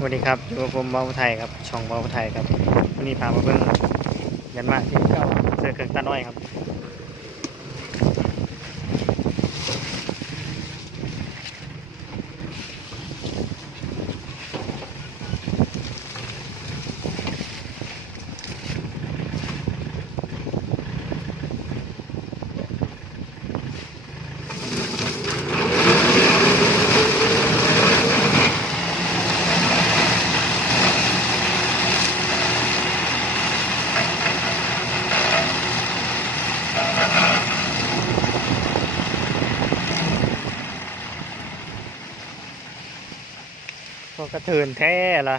สวัสดีครับอยู่กับผมเบาไทยครับช่องเบาไทยครับวันนี้พามาเบิ่งยันมาที่เก้าเสื้อเครื่องตาน้อยครับ พวกกระเทินแท้ละ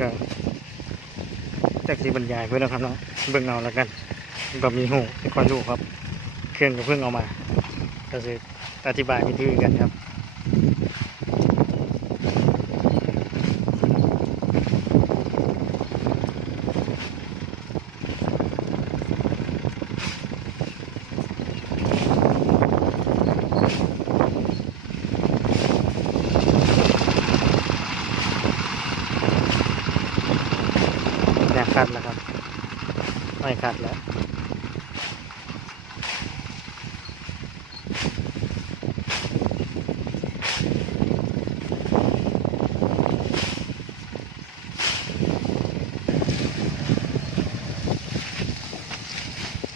ก็จากที่บรรยายเพื่อนแล้วครับเนาะเบิ่งเอาแล้วกันก็มีหูมีความรู้ครับ เครื่องก็เพิ่งเอามา ก็คืออธิบายวิธีกันครับ คัดแล้วครับ ไม่คัดแล้ว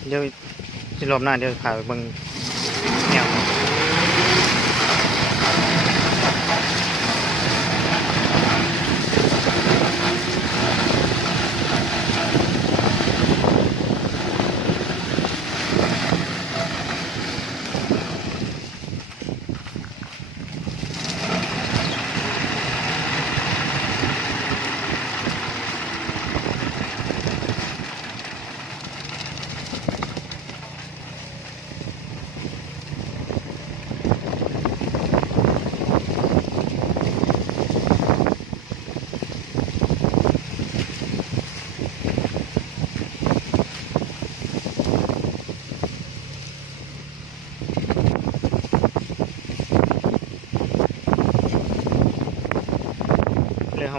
เดี๋ยวที่รอบหน้าเดี๋ยวพาไปเบิ่งแนว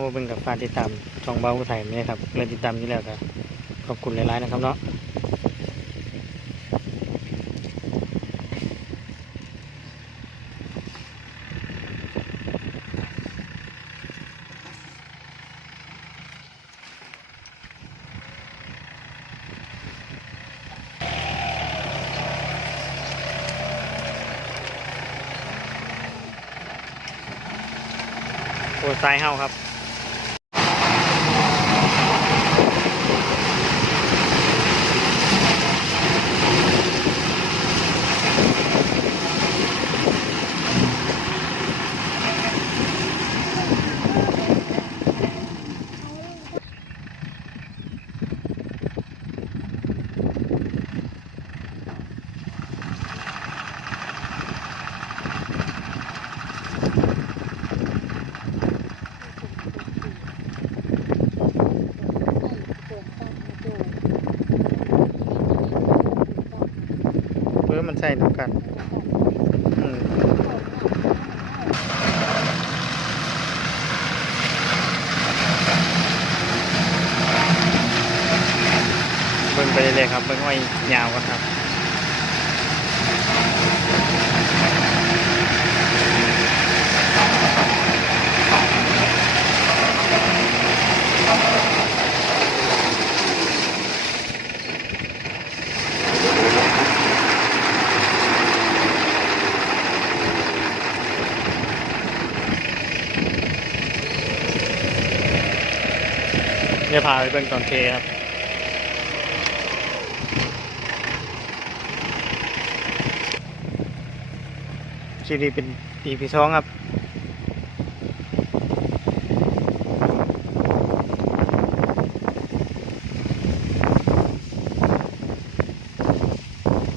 บ่เขามาเบิ่งกับการติดตามช่องเบ้าไทยนี่ครับเรื่องติดตามอยู่แล้วก็ขอบคุณหลายๆนะครับเนาะโอ้ซ้ายเฮาครับ ผ มันใส่น้ำกันเบิ่งไปเรื่อยๆครับเบิ่งอ้อยยาวกันครับ ไปเบิ่งตอนเทครับคลิปนี้เป็น EP สองครับ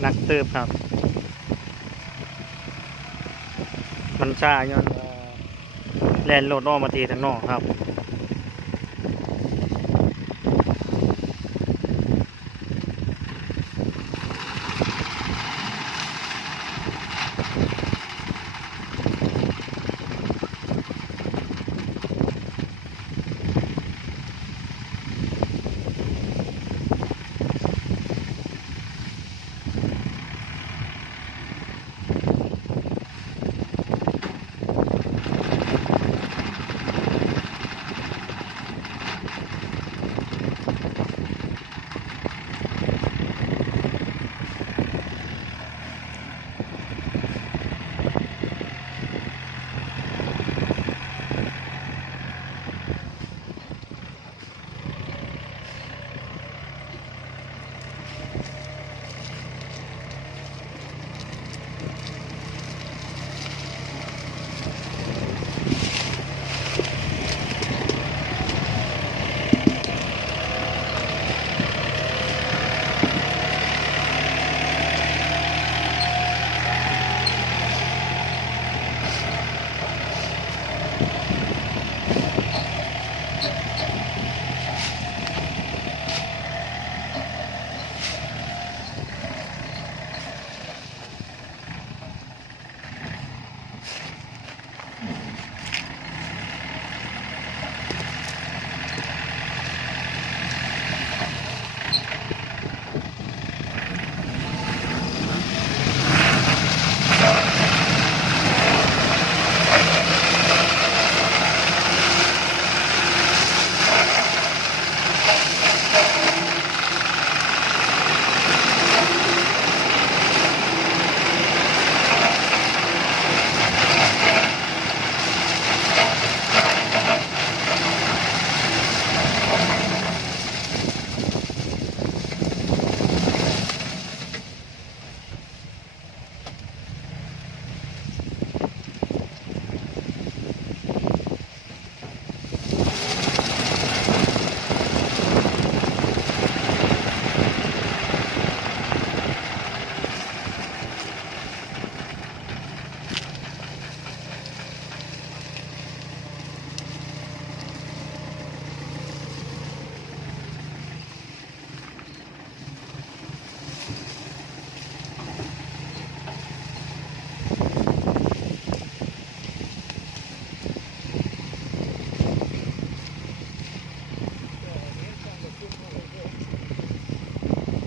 นักเติบครับ มันช้าย้อนแลนโหลดออกมาทีทางนอกครับ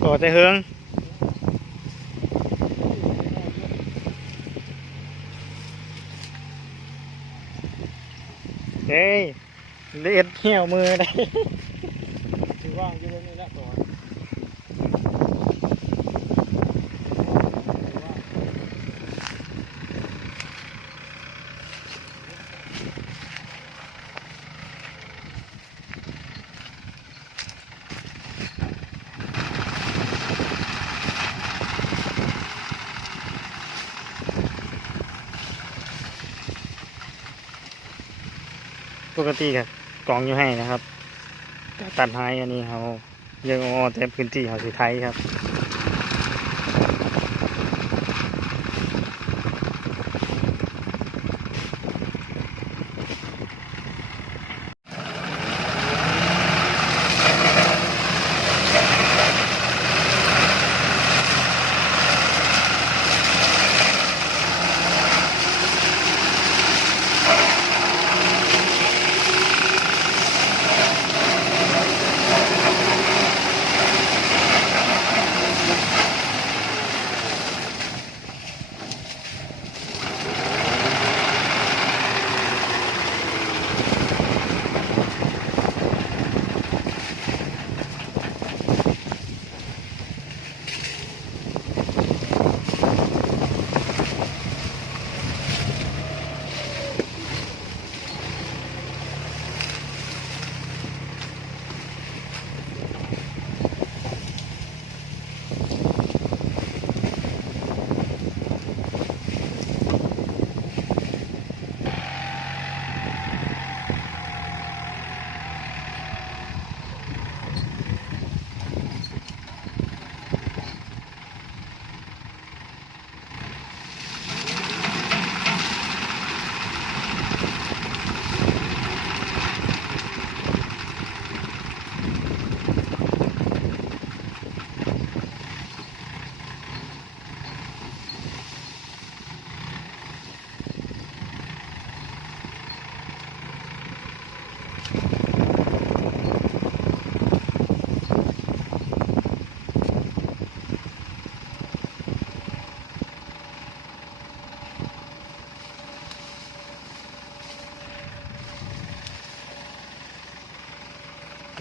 ต่อแต่เฮืองเฮ้ยเล็ดเหี่ยวมือได้อว่างอยู่ตรงนี้แหละก่อน ปกติครับกองอยู่ให้นะครับแต่ตัดไม้อันนี้เขายังเอาแต่พื้นที่เขาสีไทยครับ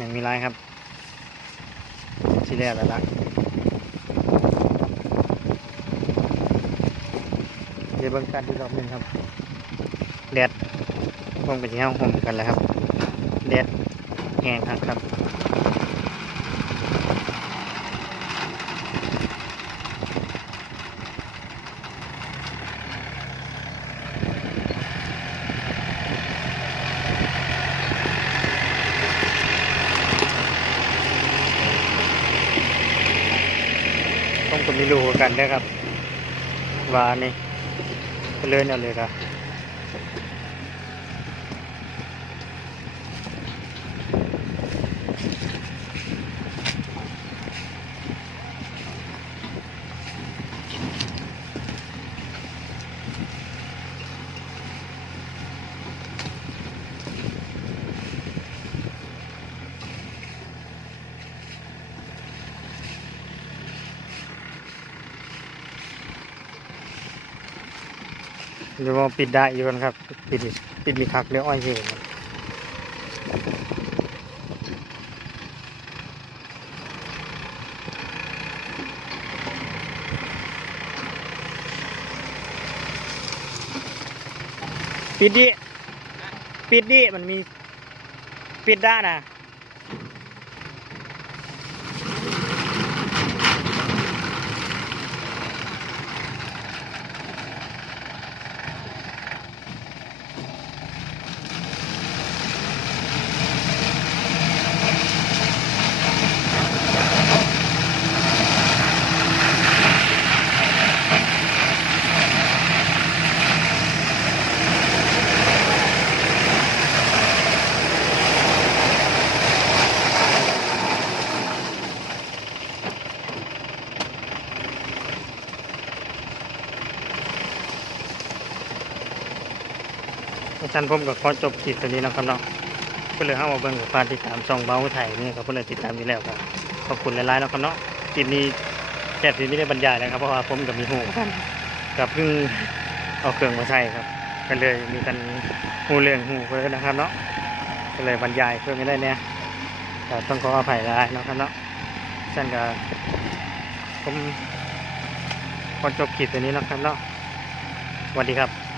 ยังมีลายครับที่แรกแล้วละเดี๋ยวเบิ่งกันอีกรอบหนึงครับแดดคงไปที่ห้องห่มกันแล้วครับแดดแห้งครับ ก็มีรู้กันนะครับว่านี่ไปเลื่อนเอาเลยครับ เดี๋ยวว่าปิดได้อยู่กันครับ ปิดปิดมีคักเดี๋ยวอ้อยเห็นปิดดิ ปิดดิ มันมี ปิดได้นะ อาจารย์ผมก็ขอจบคลิปตัวนี้นะครับเนาะเพื่อเลยเข้ามาเบิ่งกับการติดตามช่องเบ้าไทยนี่ก็เพื่อเลยติดตามอยู่แล้วครับขอบคุณหลายๆนะครับเนาะคลิปนี้แทบจะไม่ได้บรรยายนะครับ เพราะว่าผมกับมีหูกับเพิ่งเอาเครื่องมาใช้ครับก็เลยมีกันหูเรื่องหูเพื่อนะครับเนาะก็เลยบรรยายเพื่อไม่ได้เนี่ยแต่ต้องขออภัยหลายนะครับเนาะฉันก็ผมขอจบคลิปตัวนี้นะครับเนาะสวัสดีครับ